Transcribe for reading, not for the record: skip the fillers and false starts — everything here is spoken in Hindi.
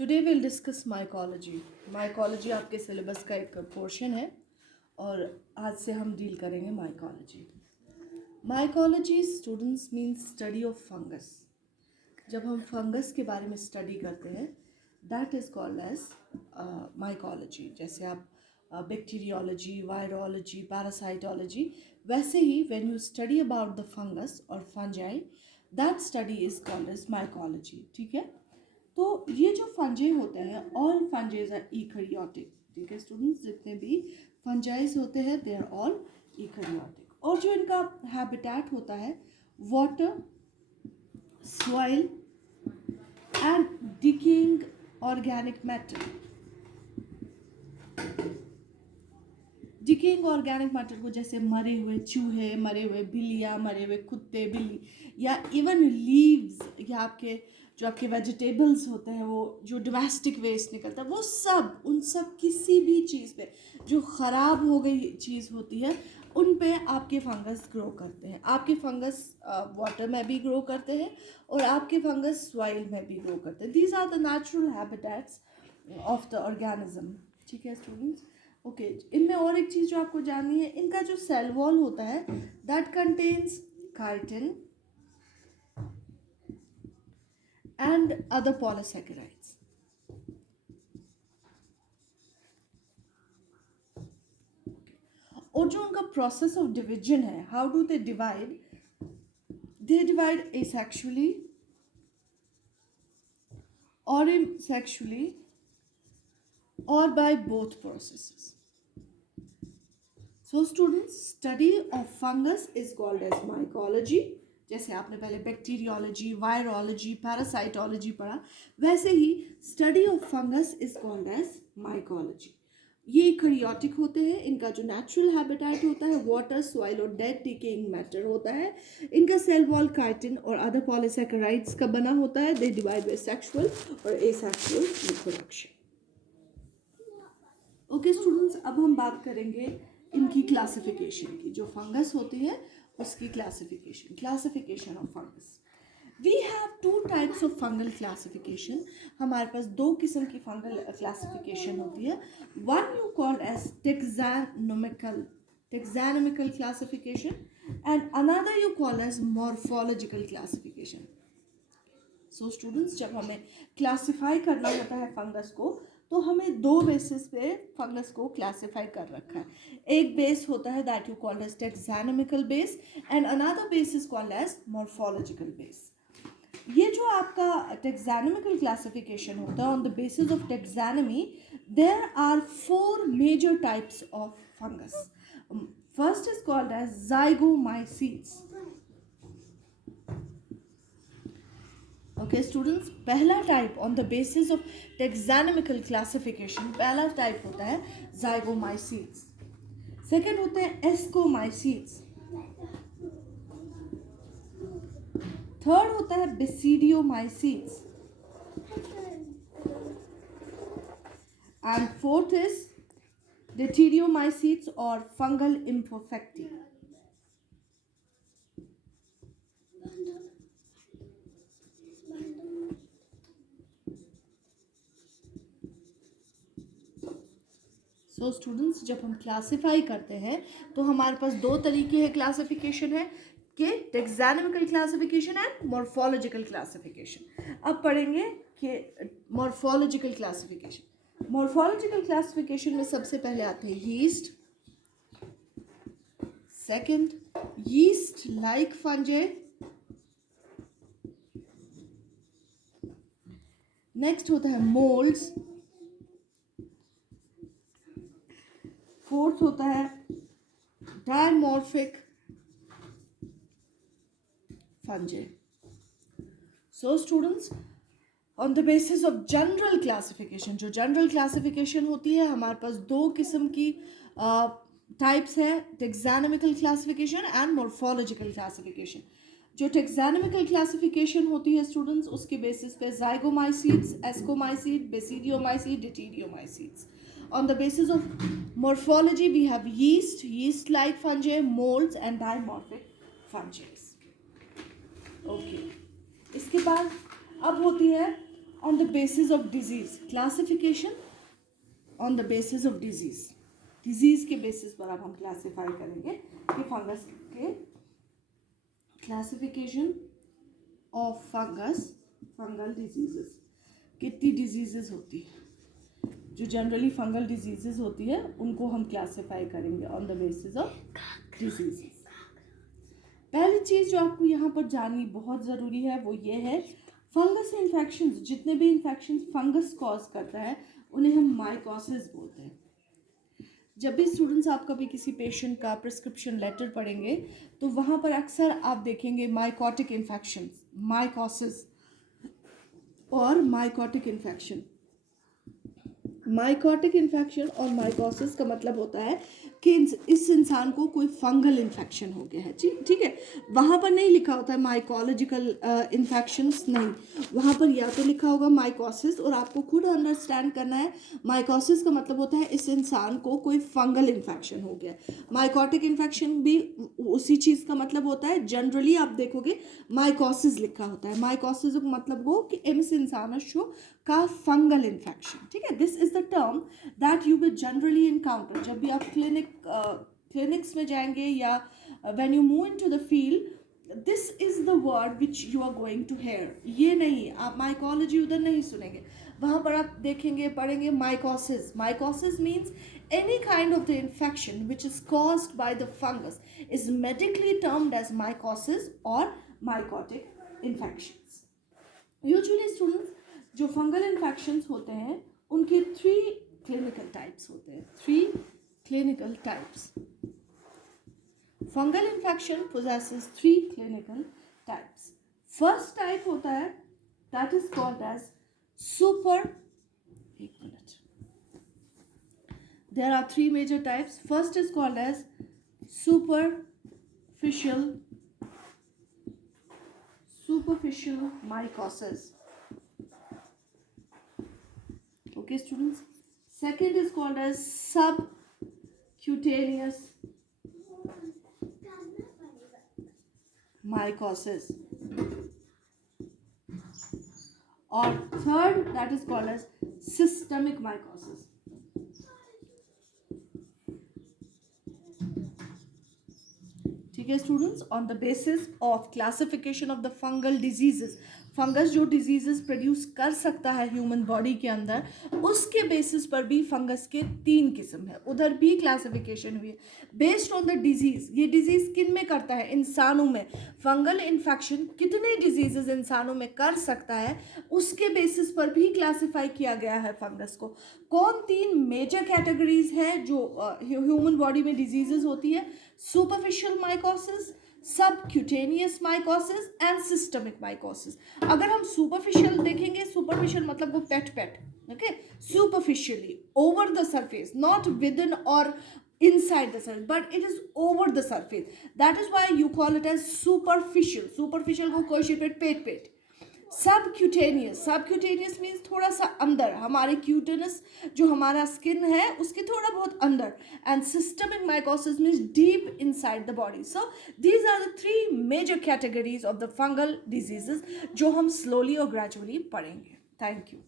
Today will discuss mycology. Mycology आपके सिलेबस का एक पोर्शन है और आज से हम डील करेंगे mycology. Mycology students means study of fungus. जब हम फंगस के बारे में स्टडी करते हैं that is called as mycology. जैसे आप बैक्टीरियोलॉजी, वायरोलॉजी, पैरासाइटोलॉजी, वैसे ही when you study about the fungus और fungi that study is called as mycology. ठीक है, तो ये जो फंजे होते हैं ऑल फंजेज आर ईकैरियोटिक। ठीक है स्टूडेंट्स, जितने भी फंजाइज होते हैं दे आर ऑल ईकैरियोटिक। और जो इनका हैबिटेट होता है water, soil and decaying organic matter. Decaying organic matter को जैसे मरे हुए चूहे, मरे हुए बिल्लियाँ, मरे हुए कुत्ते बिल्ली, या इवन लीव्स, या आपके वेजिटेबल्स होते हैं, वो जो डोमेस्टिक वेस्ट निकलता है, वो सब उन सब किसी भी चीज़ पे जो ख़राब हो गई चीज़ होती है उन पे आपके फंगस ग्रो करते हैं। आपके फंगस वाटर में भी ग्रो करते हैं और आपके फंगस सॉइल में भी ग्रो करते हैं। These are the natural habitats of the organism. ठीक है स्टूडेंट्स, ओके। इनमें और एक चीज़ जो आपको जाननी है, इनका जो सेल वॉल होता है that contains chitin and other polysaccharides. और जो उनका प्रोसेस ऑफ डिवीजन है, how do they divide? They divide asexually or asexually or by both processes. So students, study of fungus is called as mycology. जैसे आपने पहले बैक्टीरियोलॉजी, वायरोलॉजी, पैरासाइटोलॉजी पढ़ा, वैसे ही study of fungus is called as mycology. ये यूकैरियोटिक होते हैं, इनका जो नेचुरल हैबिटेट होता है वाटर, सॉइल और डेड डिकेइंग मैटर होता है। इनका सेल वॉल काइटिन और अदर पॉलीसैकेराइड्स का बना होता है। दे डिवाइड बाय सेक्सुअल और एसेक्सुअल रिप्रोडक्शन। ओके स्टूडेंट्स, अब हम बात करेंगे इनकी क्लासिफिकेशन की। जो फंगस होती है उसकी classification of fungus. We have two types of fungal classification. हमारे पास दो किस्म की फंगल क्लासिफिकेशन होती है। One you called as taxonomical classification and another you call as morphological classification. So students, जब हमें क्लासिफाई करना होता है फंगस को तो हमें दो बेसिस पे फंगस को क्लासिफाई कर रखा है। एक बेस होता है that you called as taxonomical base and another base is called as morphological base. ये जो आपका टेक्सानोमिकल क्लासिफिकेशन होता है, on the basis of taxonomy there are 4 major types of fungus. First is called as zygomycetes. Okay students, पहला type on the basis of taxonomical classification, पहला टाइप होता है ज़ाइगोमाइसीट्स। सेकेंड होते हैं एस्कोमाइसीट्स। थर्ड होता है बेसिडियोमाइसीट्स एंड फोर्थ इज डिप्टीरियोमाइसीट्स और फंगल इम्परफेक्टी। सो स्टूडेंट्स, जब हम क्लासिफाई करते हैं तो हमारे पास दो तरीके हैं क्लासिफिकेशन है कि टेक्सानोमिकल क्लासिफिकेशन एंड मॉर्फोलॉजिकल क्लासिफिकेशन। अब पढ़ेंगे कि मॉर्फोलॉजिकल क्लासिफिकेशन। मॉर्फोलॉजिकल क्लासिफिकेशन में सबसे पहले आते हैं yeast, second yeast like फंजे, next होता है मोल्ड्स, फोर्थ होता है dimorphic फंजे। So students, on the basis of general classification, जो जनरल क्लासिफिकेशन होती है, हमारे पास दो किस्म की टाइप्स है, टेक्सानोमिकल क्लासिफिकेशन एंड मॉर्फोलॉजिकल क्लासिफिकेशन। जो टेक्सानोमिकल क्लासिफिकेशन होती है स्टूडेंट्स, उसके बेसिस पे ज़ाइगोमाइसीट्स, एस्कोमाइसीट, बेसिडियोमाइसीट, डिप्टीरियोमाइसीट्स। On the basis of morphology, we have yeast-like fungi, molds, and dimorphic fungi. Okay. इसके बाद अब होती है on the basis of disease. Classification on the basis of disease. Disease के बेसिस पर अब हम क्लासीफाई करेंगे कि फंगस के क्लासिफिकेशन ऑफ फंगल डिजीजेस. कितनी डिजीजेस होती है जो जनरली फंगल डिजीजेस होती है उनको हम क्लासीफाई करेंगे on the basis of diseases. पहली चीज़ जो आपको यहाँ पर जाननी बहुत ज़रूरी है वो ये है, फंगस इन्फेक्शंस, जितने भी इन्फेक्शंस फंगस कॉज करता है उन्हें हम माइकोसिस बोलते हैं. जब भी स्टूडेंट्स आप कभी किसी पेशेंट का प्रिस्क्रिप्शन लेटर पढ़ेंगे तो वहाँ पर अक्सर आप देखेंगे माइकोटिक इन्फेक्शंस, माइकोसिस और माइकोटिक इन्फेक्शन. माइकोटिक इन्फेक्शन और माइकोसिस का मतलब होता है कि इस इंसान को कोई फंगल इन्फेक्शन हो गया है. ठीक है, वहाँ पर नहीं लिखा होता है माइकोलॉजिकल इन्फेक्शंस, नहीं, वहाँ पर या तो लिखा होगा माइकोसिस, और आपको खुद अंडरस्टैंड करना है माइकोसिस का मतलब होता है इस इंसान को कोई फंगल इन्फेक्शन हो गया. माइकोटिक इन्फेक्शन भी उसी चीज़ का मतलब होता है. जनरली आप देखोगे माइकोसिस लिखा होता है. माइकोसिस का मतलब हो कि इस इंसान का फंगल इन्फेक्शन. ठीक है, this is the term that you will generally encounter. जब भी आप क्लिनिक्स में जाएंगे या when you move into the field, this is the word which you are going to hear. ये नहीं, आप माइकोलॉजी उधर नहीं सुनेंगे, वहाँ पर आप देखेंगे पढ़ेंगे mycosis. Mycosis means any kind of the infection which is caused by the fungus is medically termed as mycosis or mycotic infections. Usually students, जो फंगल इन्फेक्शंस होते हैं उनके 3 क्लिनिकल टाइप्स होते हैं. 3 clinical types. Fungal infection possesses 3 clinical types. First type होता है दैट इज कॉल्ड एज एक minute. There are 3 major types. First is called as superficial mycosis. Okay students. Second is called as subcutaneous mycosis. Or third, that is called as systemic mycosis. ठीक है students, on the basis of classification of the fungal diseases, fungus जो डिजीजेस प्रोड्यूस कर सकता है ह्यूमन बॉडी के अंदर, उसके बेसिस पर भी फंगस के 3 किस्म है. उधर भी क्लासिफिकेशन हुई है बेस्ड ऑन द डिजीज. ये डिजीज किन में करता है? इंसानों में. फंगल इन्फेक्शन कितने डिजीजेस इंसानों में कर सकता है उसके बेसिस पर भी क्लासिफाई किया गया है फंगस को. कौन 3 मेजर कैटेगरीज है जो ह्यूमन बॉडी में डिजीजेस होती है? Superficial mycosis, subcutaneous mycosis and systemic mycosis. अगर हम सुपरफिशियल देखेंगे, सुपरफिशियल मतलब वो पेट, okay, superficially over the surface, not within और inside the surface, but it is over the surface. That is why you call it as superficial. Superficial को कोई पेट. सबक्यूटेनियस मीन्स थोड़ा सा अंदर, हमारे क्यूटेनस जो हमारा स्किन है उसके थोड़ा बहुत अंदर. And systemic mycosis means deep inside the body. So these are the 3 major categories of the fungal diseases जो हम स्लोली और ग्रेजुअली पढ़ेंगे. Thank you.